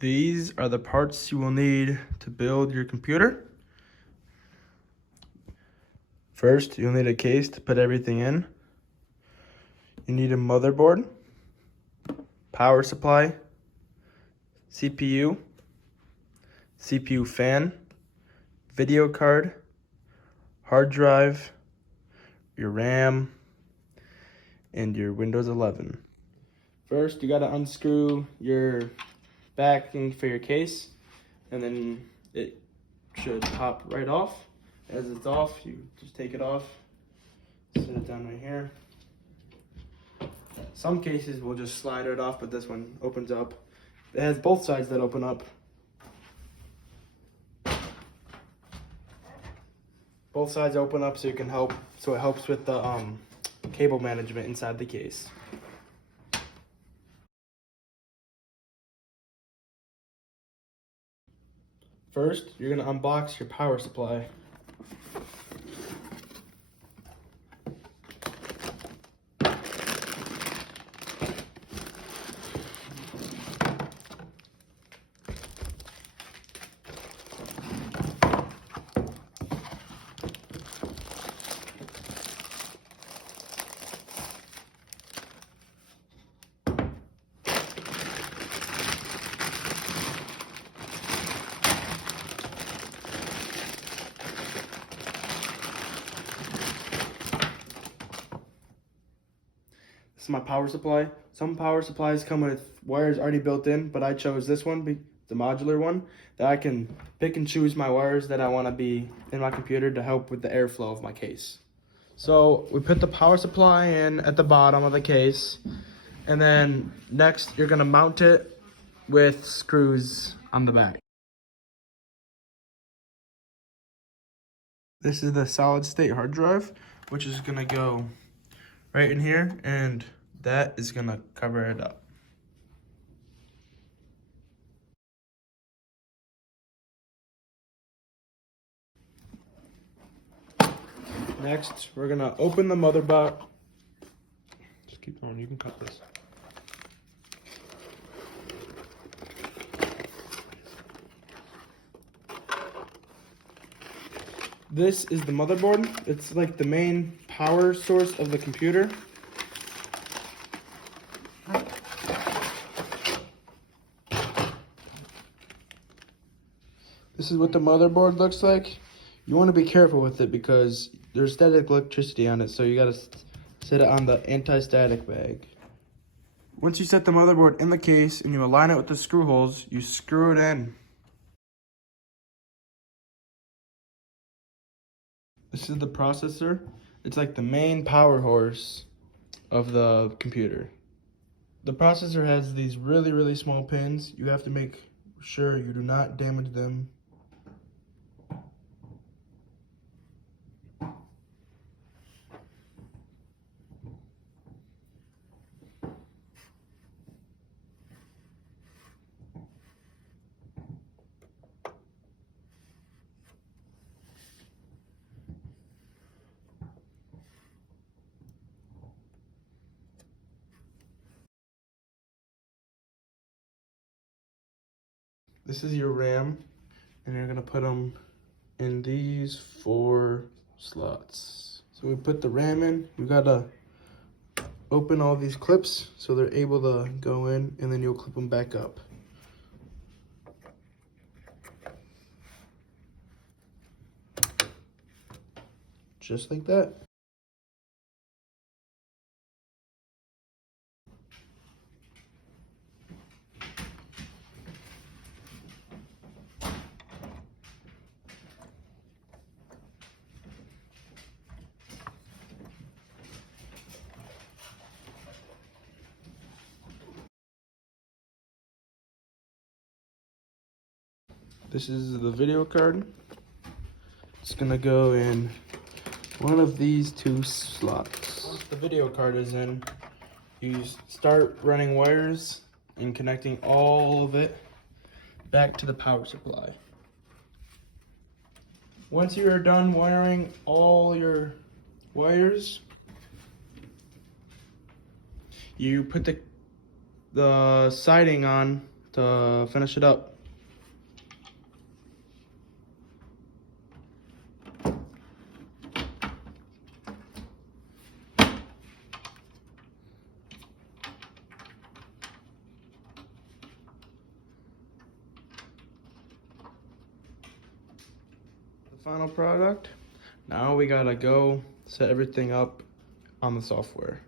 These are the parts you will need to build your computer. First, you'll need a case to put everything in. You need a motherboard, power supply, CPU, CPU fan, video card, hard drive, your RAM, and your Windows 11. First, you gotta unscrew your backing for your case, and then it should pop right off. As it's off, you just take it off, set it down right here. Some cases will just slide it off, but this one opens up. It has both sides that open up. Both sides open up so it helps with the cable management inside the case. First, you're gonna unbox your power supply. This is my power supply. Some power supplies come with wires already built in, but I chose this one, the modular one, that I can pick and choose my wires that I want to be in my computer to help with the airflow of my case. So we put the power supply in at the bottom of the case, and then next you're going to mount it with screws on the back. This is the solid state hard drive, which is going to go right in here, and that is going to cover it up. Next, we're going to open the motherboard. Just keep going, you can cut this. This is the motherboard. It's like the main power source of the computer. This is what the motherboard looks like. You want to be careful with it because there's static electricity on it, so you got to set it on the anti-static bag. Once you set the motherboard in the case and you align it with the screw holes, you screw it in. This is the processor. It's like the main power horse of the computer. The processor has these really, really small pins. You have to make sure you do not damage them. This is your RAM, and you're gonna put them in these 4 slots. So we put the RAM in, you gotta open all these clips so they're able to go in, and then you'll clip them back up. Just like that. This is the video card. It's gonna go in one of these 2 slots. Once the video card is in, you start running wires and connecting all of it back to the power supply. Once you are done wiring all your wires, you put the siding on to finish it up. The final product. Now we gotta go set everything up on the software.